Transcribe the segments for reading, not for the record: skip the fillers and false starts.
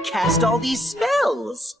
would cast all these spells?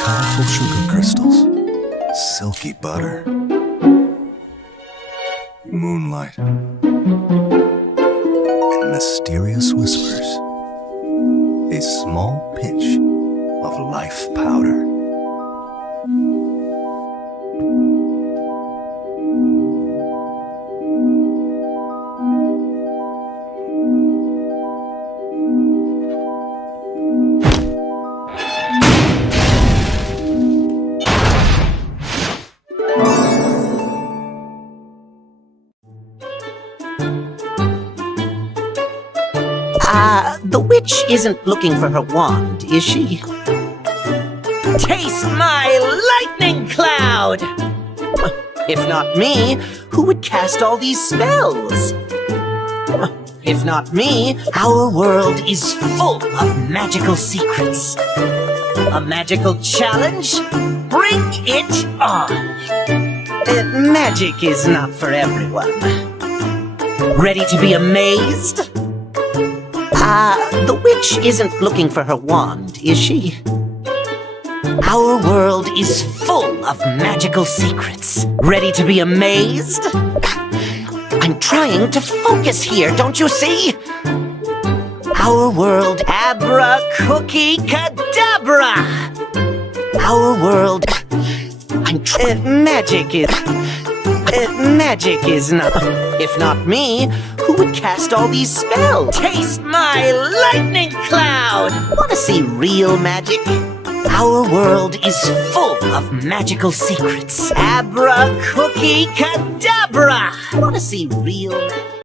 Colorful sugar crystals, silky butter, moonlight, and mysterious whispers. A small pinch of life powder. The witch isn't looking for her wand, is she? Taste my lightning cloud! If not me, who would cast all these spells? If not me, our world is full of magical secrets. A magical challenge? Bring it on! Magic is not for everyone. Ready to be amazed? The witch isn't looking for her wand, is she? Our world is full of magical secrets. Ready to be amazed? I'm trying to focus here, don't you see? Our world, abra-cookie-cadabra! Our world, magic is not. If not me, who would cast all these spells? Taste my lightning cloud! Wanna see real magic? Our world is full of magical secrets. Abra cookie cadabra! Wanna see real magic?